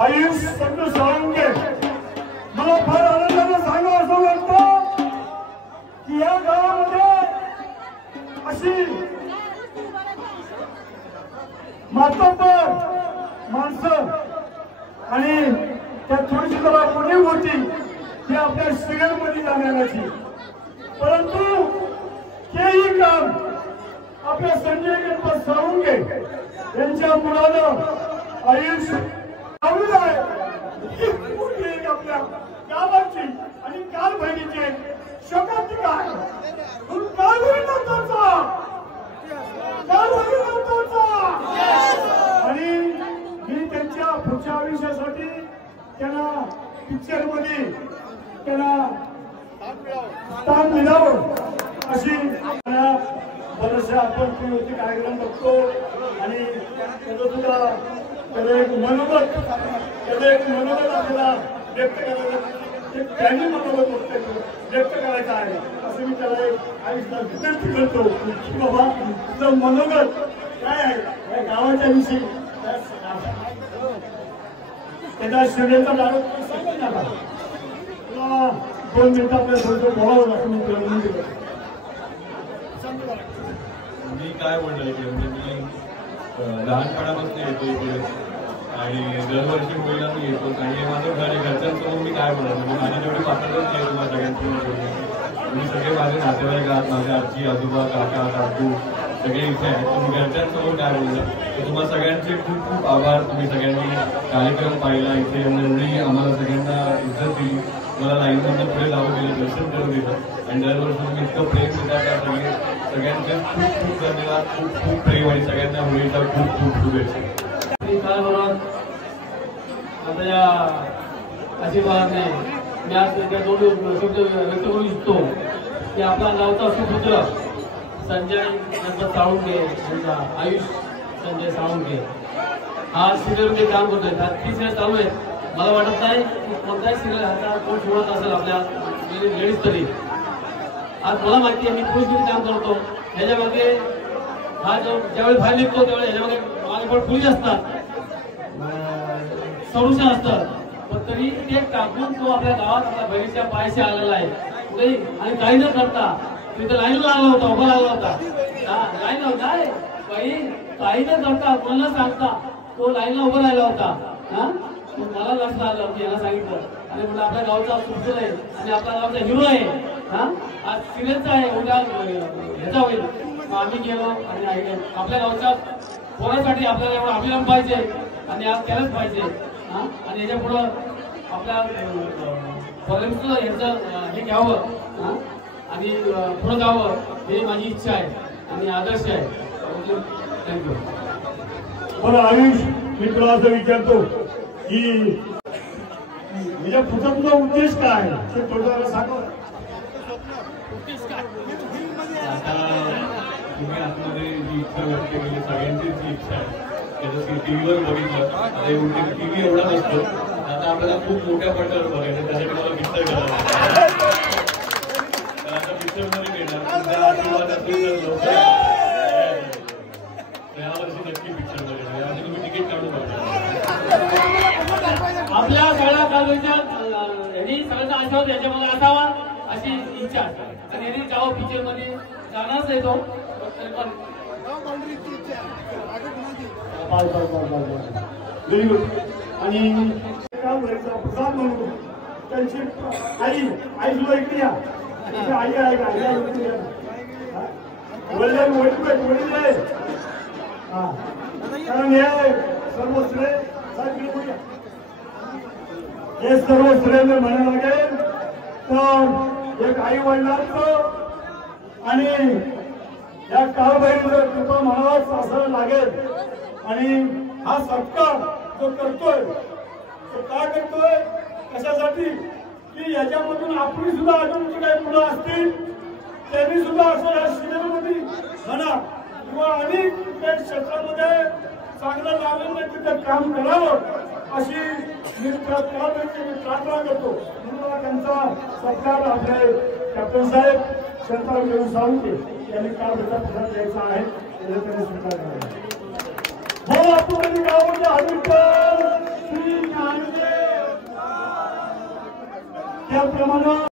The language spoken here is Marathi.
आयुष संत साळुंखे मला फार आनंदाने सांगावं असं वाटतं की या गावामध्ये अशी मातब्बर माणसं आणि त्या थोडीशी जरा उणीव होती ती आपल्या श्रीगणमध्ये जाण्याची, परंतु तेही काम आपल्या संजय गणपत साळुंखे यांच्या मुलानं आयुष लावलेलं आहे. आपल्या गावाची आणि काल बहिणीचे शोकांती काय आणि मी त्यांच्या पुढच्या आयुष्यासाठी त्यांना पिक्चर मध्ये त्यांना स्थान मिळावं अशी बरेचसे आपण होती कार्यक्रम बघतो आणि त्याचं सुद्धा त्याला एक मनोगत आपल्याला व्यक्त करायचं, त्यांनी मनोगत व्यक्त करायचं आहे असं मी त्याला एक आयुष्यात विनंती करतो की बाबा तुझं मनोगत काय आहे या गावाच्या विषयी, त्याच्या शरीराचा डाळू सांगून टाका. तुला 2 मिनिटं आपल्यासोबत बोलावं असं मी विनंती करतो. मी काय म्हणलं की म्हणजे मी लहानपणापासून येतो इकडे आणि दरवर्षी होईला मी येतो आणि माझं घर घरच्यांसमोर मी काय म्हणतो म्हणजे माझी जेवढी पात्रच आहे तुम्हाला सगळ्यांची मी सगळे माझे नातेवाईक आहात, माझे आजी आजोबा काका काकू सगळे इथे आहेत. तुम्ही घरच्यांसमोर काय बोललं तर तुम्हाला सगळ्यांचे खूप खूप आभार. तुम्ही सगळ्यांनी कार्यक्रम पाहिला, इथे एवढी आम्हाला सगळ्यांना इज्जत दिली, मला लाईनमधून पुढे जावं गेलं, दर्शन करून दिलं आणि दरवर्षी तुम्ही इतकं प्रेम देता त्या सगळ्यांचे खूप खूप धन्यवाद. खूप खूप प्रेम आणि सगळ्यांना होळीचा खूप खूप शुभेच्छा. आता या आशीर्वादाने मी आज त्या 2 शब्द व्यक्त करू इच्छितो की आपला गावचा सुपुत्र संजय गणपत साळुंखे यांचा आयुष संजय साळुंखे हा सिरियलमध्ये काम करतोय. 30 सिरियल चालू आहे. मला वाटत नाही की कोणताही सिरियल हातात कोण सोडत असेल आपल्या लेडीज तरी. आज मला माहिती आहे मी पुरुषमध्ये काम करतो, ह्याच्यामध्ये हा जो ज्यावेळी बाहेर निघतो त्यावेळी ह्याच्यामध्ये माझ्याकडे पुलिस असतात, सोल्युशन असतं, पण तरी ते टाकून तो आपल्या गावात आपल्या बहिणीच्या पायाशी आलेला आहे आणि काही न करता तिथे लाईनला लागला होता, उभा लागला होता. लाईन काय बाई काही न करता कोणाला सांगता तो लाईनला उभा राहिला होता. मला लक्षात आलं की याला सांगितलं आणि म्हणलं आपल्या गावचा सुपुत्र आहे आणि आपल्या गावचा हिरो आहे, आज सिरियलचा आहे, उद्या ह्याचा होईल. आम्ही गेलो आणि आपल्या गावच्या पोरासाठी आपल्याला एवढा अभिमान पाहिजे आणि आज केलंच पाहिजे आणि याच्या पुढं आपल्या पोरांचं यांचं हे घ्यावं आणि पुढं जावं हे माझी इच्छा आहे आणि आदर्श आहे. थँक्यू. बरं आयुष, मी तुला असं विचारतो की म्हणजे पुढचा तुझा उद्देश काय आहे ते थोडं सांग. तुम्ही आतमध्ये जी इच्छा व्यक्त केली सगळ्यांचीच जी इच्छा आहे त्याचं टीव्हीवर बघितलं. आता टीव्ही एवढा नसतो, आता आपल्याला खूप मोठ्या पडद्यावर बघायचं, त्यासाठी मला पिक्चर करायला तर आता पिक्चरमध्ये येणार. तुमचा आशीर्वाद असेल तर यावर्षी नक्की पिक्चर बघायचं आणि तुम्ही तिकीट काढून बघा. आपल्या सगळ्या कालच्या यांनी सगळ्यांचा आशीर्वाद याच्यामध्ये असावा अशी इच्छा असते आणि यांनी जावं पिक्चर मध्ये जाणारच येतो. Very good. आणि प्रसाद म्हणून त्यांची आई सुद्धा इकडे या. आई आहे का वडील आहे कारण हे सर्व श्रेय म्हणायला लागेल तर एक आई वडिलांचं आणि या काळबाईचं कृपा म्हणावाच असावं लागेल. आणि हा सत्कार जो करतोय तो का करतोय, कशासाठी की याच्यामधून आपण सुद्धा अजून जे काही मुलं असतील त्यांनी सुद्धा असं या शिबिरामध्ये म्हणा किंवा अनेक क्षेत्रामध्ये चांगलं नाविन्य तिथं काम करावं अशी मी प्रार्थना करतो. म्हणून त्यांचा सत्कार आपले कॅप्टन साहेब शंकरराव घेऊन साळुंखे यांनी काम द्यायचा आहे त्यांनी स्वीकार करायचा. बोला तुम्ही गावाच्या हरिकर श्री त्याप्रमाणे